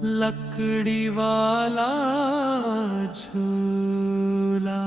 लकड़ी वाला झूला।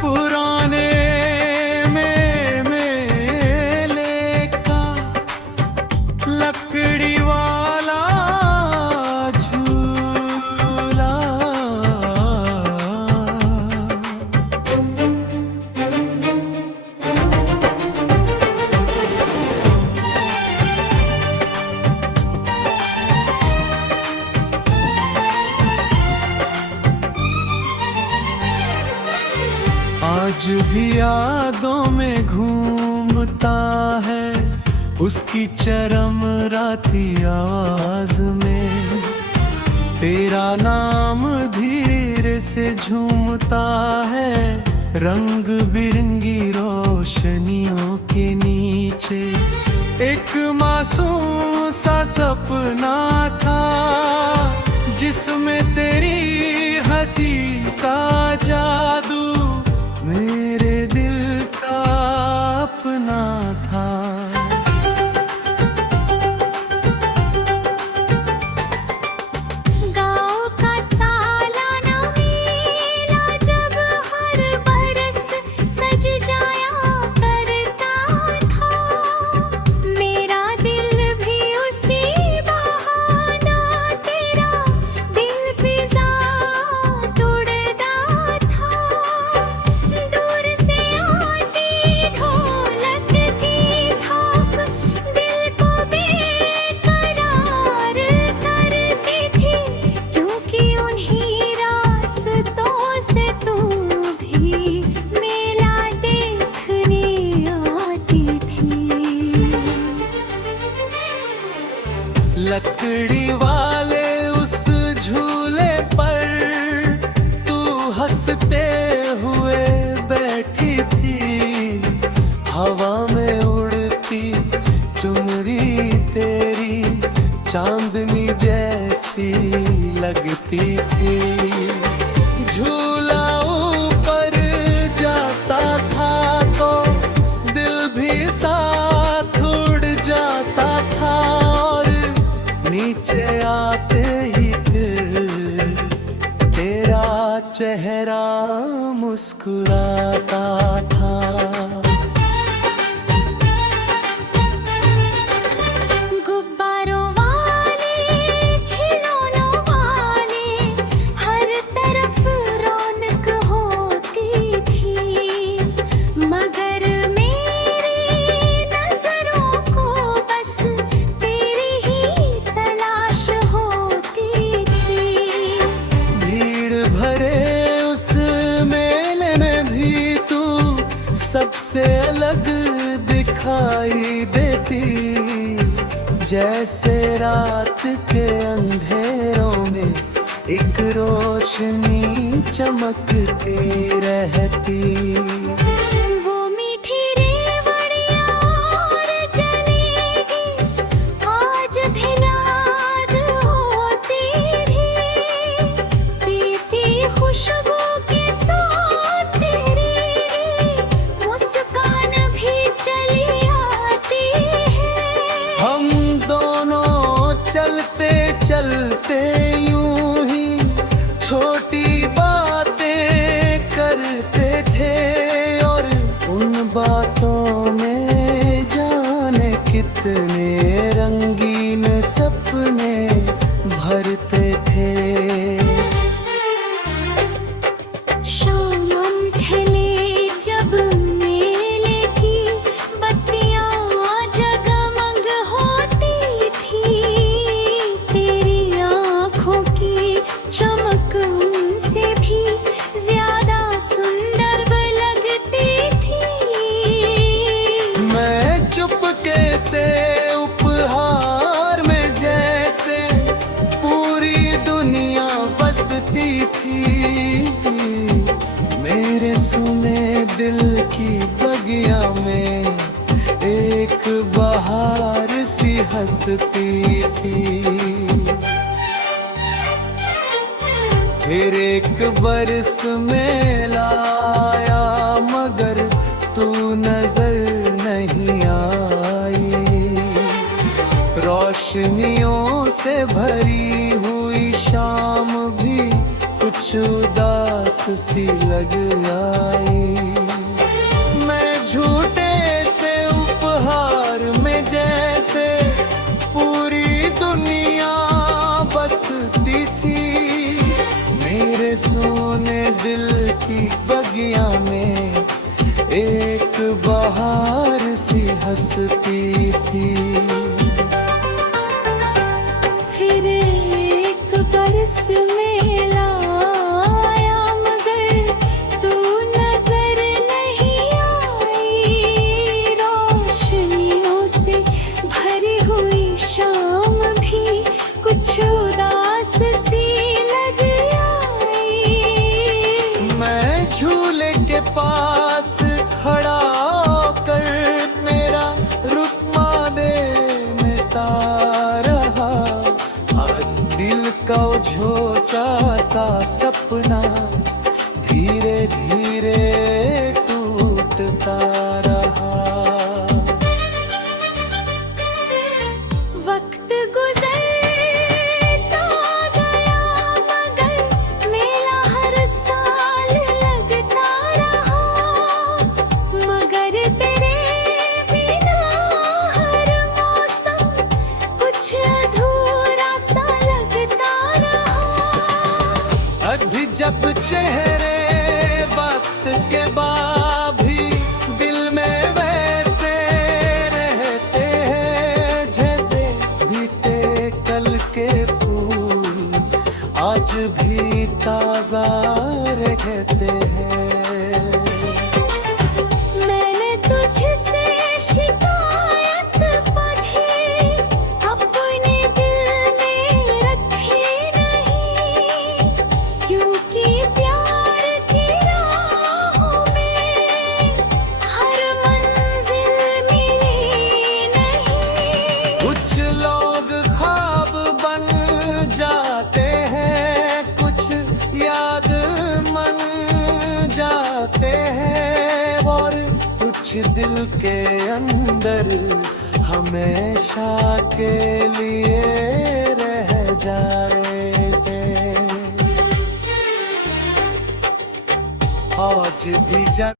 पुराने में मेले का लकड़ी वाला झूला। आज भी यादों में घूमता है उसकी चरम राती आवाज में। तेरा नाम धीरे से झूमता है रंग बिरंगी रोशनियों के नीचे। एक मासूम सा सपना था जिसमें तेरी हंसी का जादू मेरे दिल का अपना था। गाँव का सालाना मेला जब हर बरस सज जाया करता था, मेरा दिल भी उसी बहाना तेरा दिल पिज़्ज़ा तोड़ता था। दूर से आती ढोलक की थाप दिल को बेकरार करती थी, क्योंकि उन्हीं रास्तों से तू भी मेला देखने आती थी। लकड़ी वाले उस झूले पर तू हंसते हुए बैठी थी। हवा में उड़ती चुनरी तेरी चांदनी जैसी लगती थी। झूला ऊपर जाता था तो दिल भी साथ उड़ जाता था, और नीचे आते ही फिर तेरा चेहरा मुस्कुराता था। गुब्बारों वाले खिलौनों वाले हर तरफ रौनक होती थी, मगर मेरी नजरों को बस तेरी ही तलाश होती थी। भीड़ भरे उस मेले में भी तू सबसे अलग दिखाई देती, जैसे रात के अंधेरों में एक रोशनी चमकती रहती। वो मीठी रेवड़ियाँ और जलेगी आज भी याद होती थी, देती खुशबू के साथ तेरी मुस्कान भी चली आती है। हम दोनों चलते चलते यूं ही छोटी बातें करते थे, और उन बातों में जाने कितने रंगीन सपने भरते थे। शाम ढले जब मेले की बत्तियाँ जगमग होती थी, तेरी आँखों की चमक उनसे भी ज्यादा सुंदर लगती थी। मैं चुपके से उपहार में जैसे पूरी दुनिया बसती थी, मेरे सुने दिल की बगिया में एक बहार सी हंसती थी। फिर एक बरस में लाया मगर से भरी हुई शाम भी कुछ उदास सी लग आई। मैं झूठे से उपहार में जैसे पूरी दुनिया बसती थी। मेरे सोने दिल की बगिया में एक बहार सी हंसती थी। फिर एक बरस में लाया मगर तू नजर नहीं आई। रोशनियों से भरी हुई शाम भी कुछ उदास सी लग आई। मैं झूले के पास खड़ा होकर मेरा रुस्मा दे मिटा रहा। दिल का झोंचा सा सपना धीरे धीरे टूटता रहा। वक्त गुजरता गया मगर मेला हर साल लगता रहा। मगर तेरे बिना हर मौसम कुछ अधूरा सा लगता रहा। अभी जब चेहरे वक्त के बाद भी दिल में वैसे रहते हैं जैसे बीते कल के फूल आज भी ताजा रहते हैं। मैंने तुझसे शिकायत पढ़ी अपने दिल में रखी नहीं। क्योंकि प्यार की राहों में हर मंजिल मिली नहीं। कुछ लोग ख्वाब बन जाते हैं, कुछ याद मन जाते हैं और कुछ दिल के अंदर हमेशा के लिए रह जाते। आज भी जब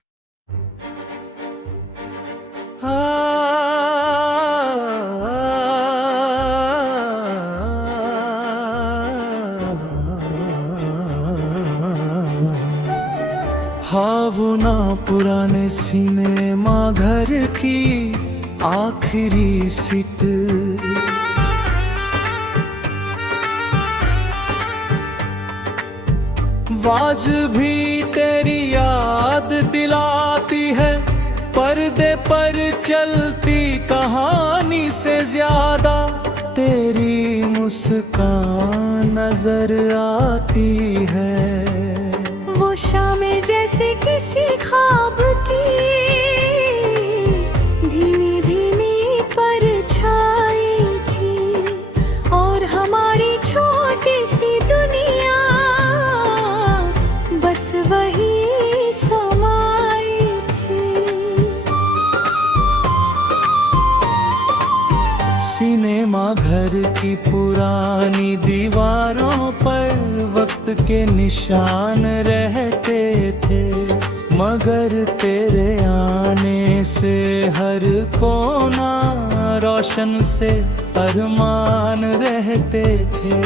हाँ वो ना पुराने सिनेमा घर की आखिरी सीट। वाज भी तेरी याद दिलाती है, पर्दे पर चलती कहानी से ज्यादा तेरी मुस्कान नजर आती है। वो शामें जैसे किसी ख्वाब की धीमी धीमी परछाई थी और हमारी छोटी सी दुनिया बस वही समाई थी। सिनेमा घर की पुरानी दीवारों पर वक्त के निशान रहते थे, मगर तेरे आने से हर कोना रोशन से अरमान रहते थे।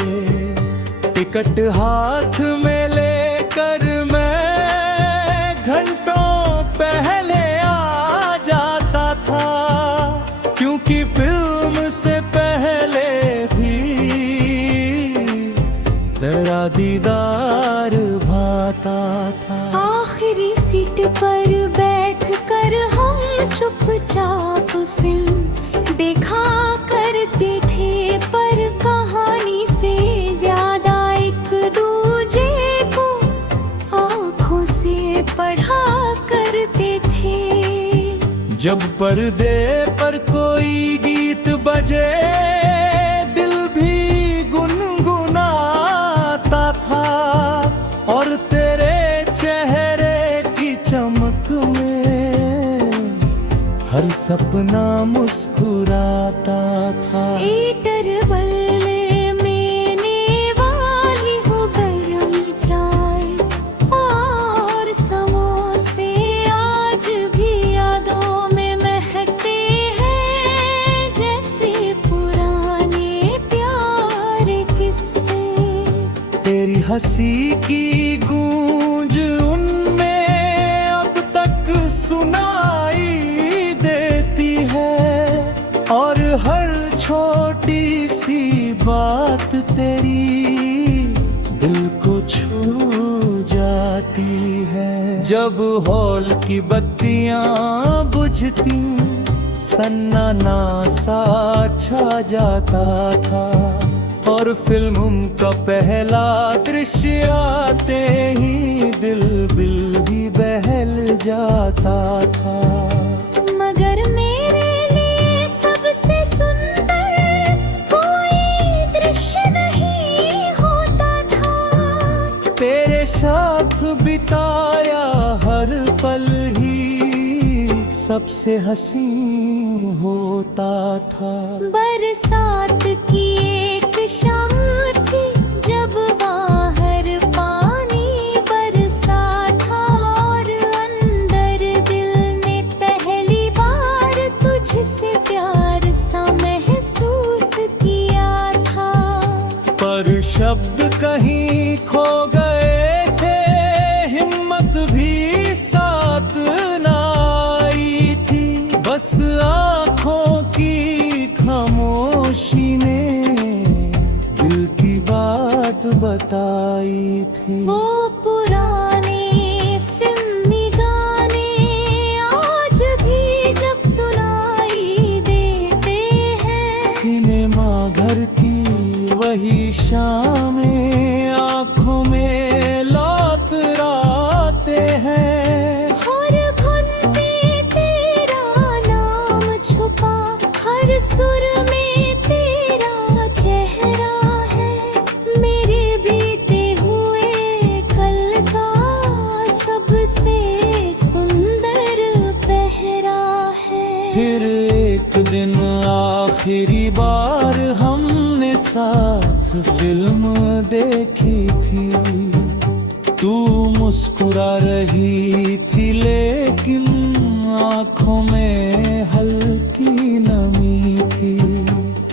टिकट हाथ में लेकर मैं घंटों पहले आ जाता था, क्योंकि फिल्म से पहले भी तेरा दीदार भाता था। आखिरी सीट पर बैठकर हम चुपचाप फिल्म देखा करते थे, पर कहानी से ज्यादा एक दूजे को आँखों से पढ़ा करते थे। जब पर्दे पर कोई गीत बजे दिल भी गुनगुनाता था और तेरे चेहरे की चमक में हर सपना मुस्कुराता था। इंटरवल हंसी की गूंज उनमें अब तक सुनाई देती है, और हर छोटी सी बात तेरी दिल को छू जाती है। जब हॉल की बत्तियां बुझती सन्नाटा सा छा जाता था, और फिल्म का पहला दृश्य आते ही दिल भी बहल जाता था। मगर मेरे लिए सबसे सुंदर कोई दृश्य नहीं होता था। तेरे साथ बिताया हर पल ही सबसे हसीन होता था। बरसात की एक शाम थी जब बाहर पानी बरसा था, और अंदर दिल ने पहली बार तुझसे प्यार सा महसूस किया था। पर शब्द कहीं खो गए थे, हिम्मत भी साथ ना आई थी, बस आँखों की खामोशी ने दिल की बात बताई थी। वो पुराने फिल्मी गाने आज भी जब सुनाई देते हैं, सिनेमा घर की वही शामें आँखों में लौट आते हैं। हर घुन पे तेरा नाम छुपा, हर सुर में तेरा चेहरा है, मेरे बीते हुए कल का सबसे सुंदर पहरा है। फिर एक दिन आखिरी बार हमने साथ फिल्म देखी थी, तू मुस्कुरा रही थी लेकिन आँखों में हल्की नमी थी।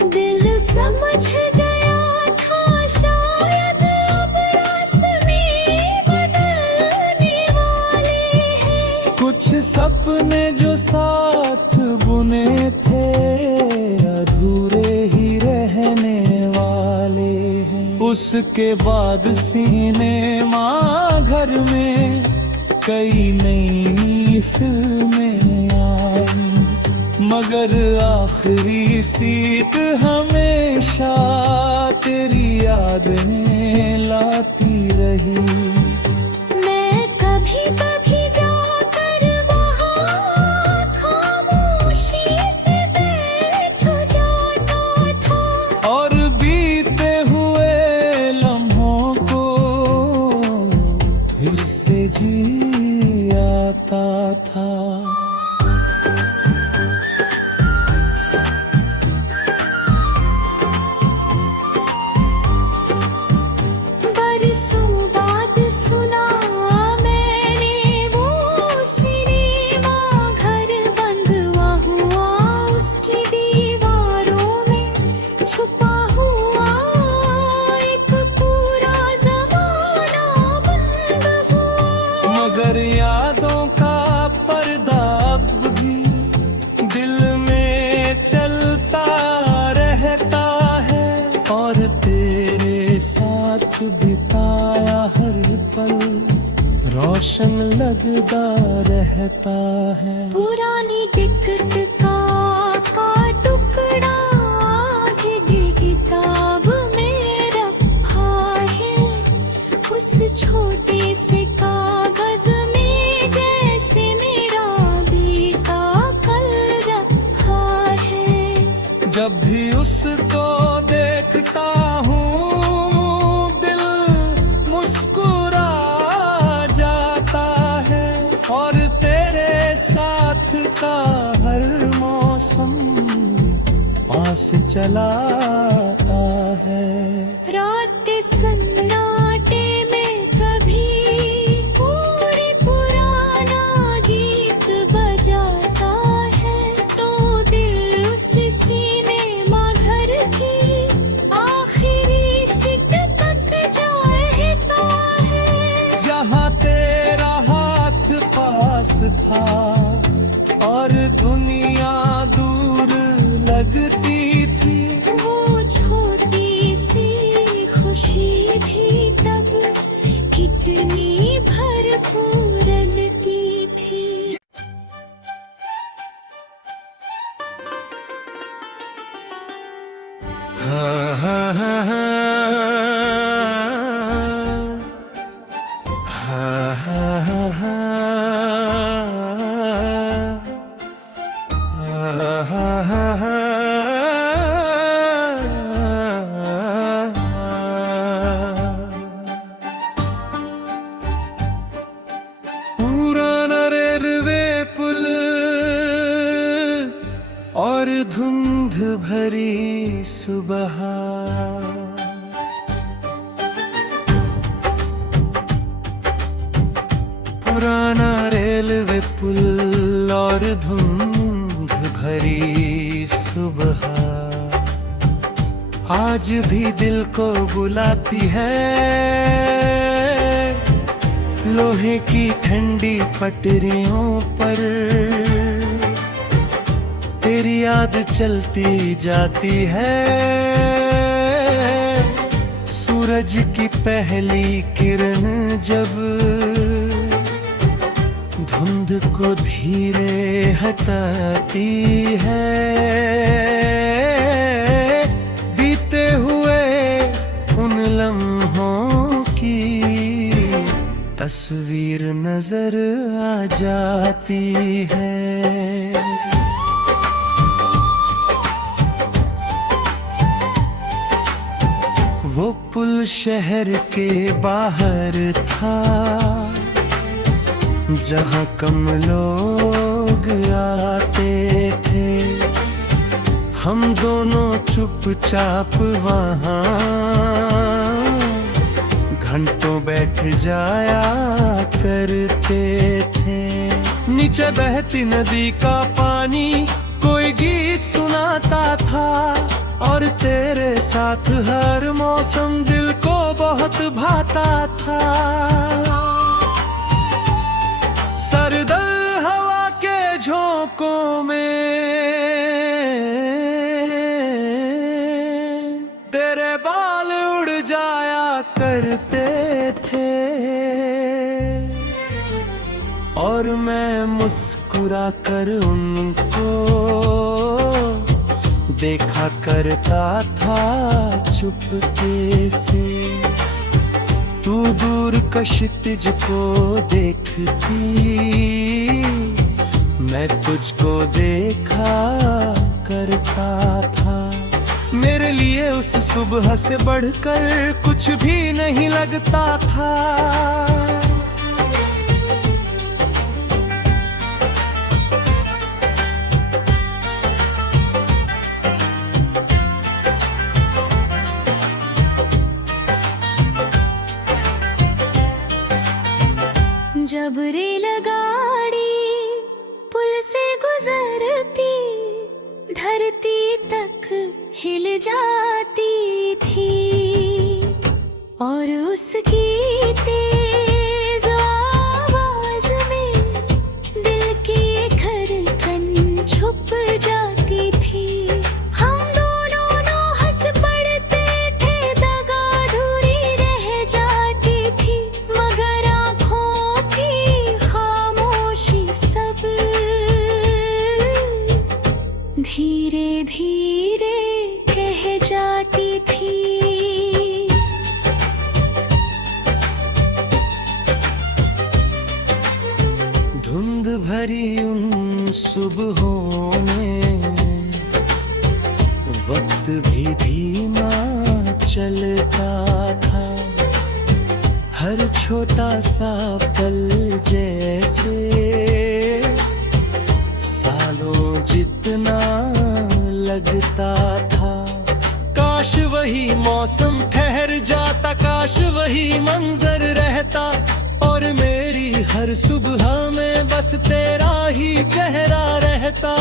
दिल समझ गया था शायद अब रास्ते बदलने वाले हैं। कुछ सपने जो साथ बुने थे अधूरे ही रहने वाले हैं। उसके बाद सिनेमा घर में कई नई फिल्में आई, मगर आखिरी सीट हमेशा तेरी याद में लाती रही। मैं कभी कभी जाकर वहाँ खामोशी से बैठ जाता था, और बीते हुए लम्हों को फिर से जी आता था। बरसों बाद सुना मैंने वो सिनेमा घर बंद हुआ, उसकी दीवारों में छुपा हुआ एक पूरा जमाना बंद हुआ। मगर यादों का पर्दा अब भी दिल में चलता रहता है, और तेरे साथ बिताया हर पल रोशन लगता रहता है। पुरानी टिकट का टुकड़ा आगे किताब में रखा है, उस छोटे से कागज में जैसे मेरा बीता कल रखा है। जब भी उसको देखता हूँ दिल मुस्कुरा जाता है, और तेरे साथ का हर मौसम पास चला आता है। रात सन्नाटे में कभी पूरी पुराना गीत बजाता है, तो दिल उस सिनेमा घर की आखिरी सीट तक जाए तो था और दुनिया दूर लगती थी। वो छोटी सी खुशी भी तब कितनी भरपूर लगती थी। हाँ हाँ हाँ हाँ हाँ हाँ हाँ हाँ हाँ हाँ। पुराना रेलवे पुल और धुंध भरी सुबह, पुराना रेलवे पुल और धुंध भरी सुबह आज भी दिल को बुलाती है। लोहे की ठंडी पटरियों पर तेरी याद चलती जाती है। सूरज की पहली किरण जब धुंध को धीरे हटाती है, बीते हुए उन लम्हों की तस्वीर नजर आ जाती है। वो पुल शहर के बाहर था जहाँ कम लोग आते थे। हम दोनों चुपचाप वहाँ घंटों बैठ जाया करते थे। नीचे बहती नदी का पानी कोई गीत सुनाता था और तेरे साथ हर मौसम दिल को बहुत भाता था। सर्द हवा के झोंकों में तेरे बाल उड़ जाया करते थे और मैं मुस्कुरा कर उनको देखा करता था चुपके से। तू दूर कशितिज को देखती, मैं तुझको देखा करता था। मेरे लिए उस सुबह से बढ़कर कुछ भी नहीं लगता था। जब रेलगाड़ी पुल से गुजरती, धरती तक हिल जाती थी और उसकी तेज आवाज में दिल की धड़कन छुप जाती थी। हम दोनों हंस पड़ते थे, दगा अधूरी रह जाती थी, मगर आँखों की खामोशी सब धीरे धीरे कह जाती थी। धुंध भरी उन सुबहों में वक्त भी धीमा चलता था। हर छोटा सा पल जैसे सालों जितना लगता था। काश वही मौसम ठहर जाता, काश वही मंजर रहता और मेरी हर सुबह में बस तेरा ही चेहरा रहता।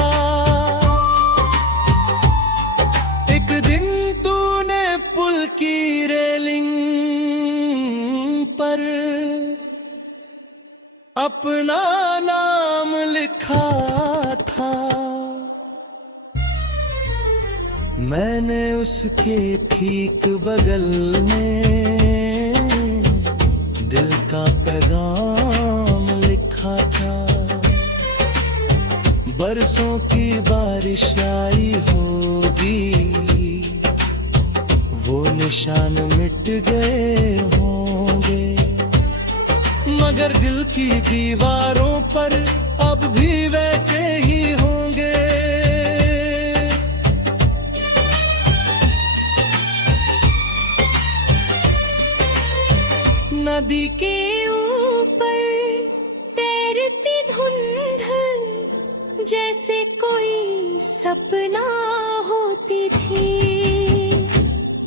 एक दिन तूने पुल की रेलिंग पर अपना नाम लिखा था। मैंने उसके ठीक बगल में दिल का पैगाम लिखा था। बरसों की बारिश आई होगी, वो निशान मिट गए होंगे, मगर दिल की दीवारों पर अब भी वैसे ही होंगे। नदी के ऊपर तैरती धुंध जैसे कोई सपना होती थी,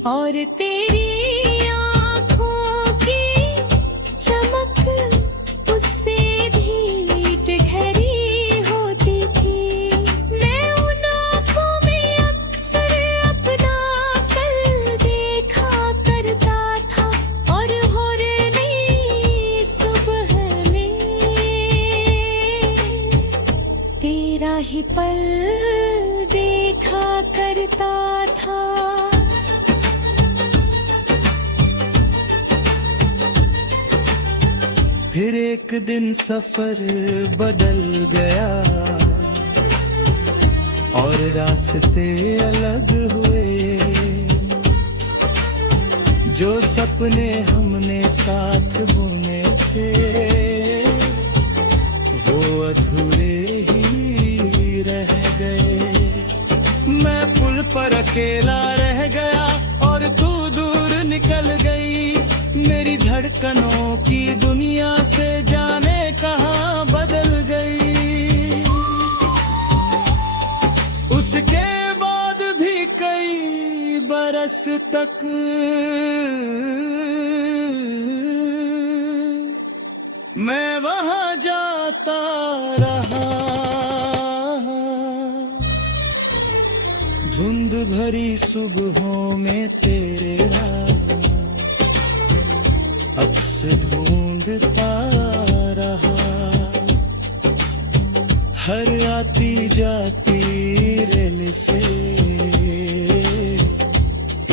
और तेरी आँखों की चमक उससे भी गहरी होती थी। मैं उन आँखों में अक्सर अपना कल देखा करता था, और हर नई सुबह में तेरा ही पल देखा करता था। फिर एक दिन सफर बदल गया और रास्ते अलग हुए। जो सपने हमने साथ बुने थे वो अधूरे ही रह गए। मैं पुल पर अकेला रह गया और तू दूर निकल गई। मेरी धड़कनों की दुनिया से जाने कहाँ बदल गई। उसके बाद भी कई बरस तक मैं वहाँ जाता रहा। धुंध भरी सुबहों में तेरे अक्स ढूंढता रहा। हर आती जाती रेल से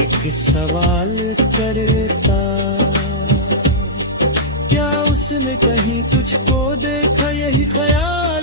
एक सवाल करता, क्या उसने कहीं तुझको देखा? यही ख्याल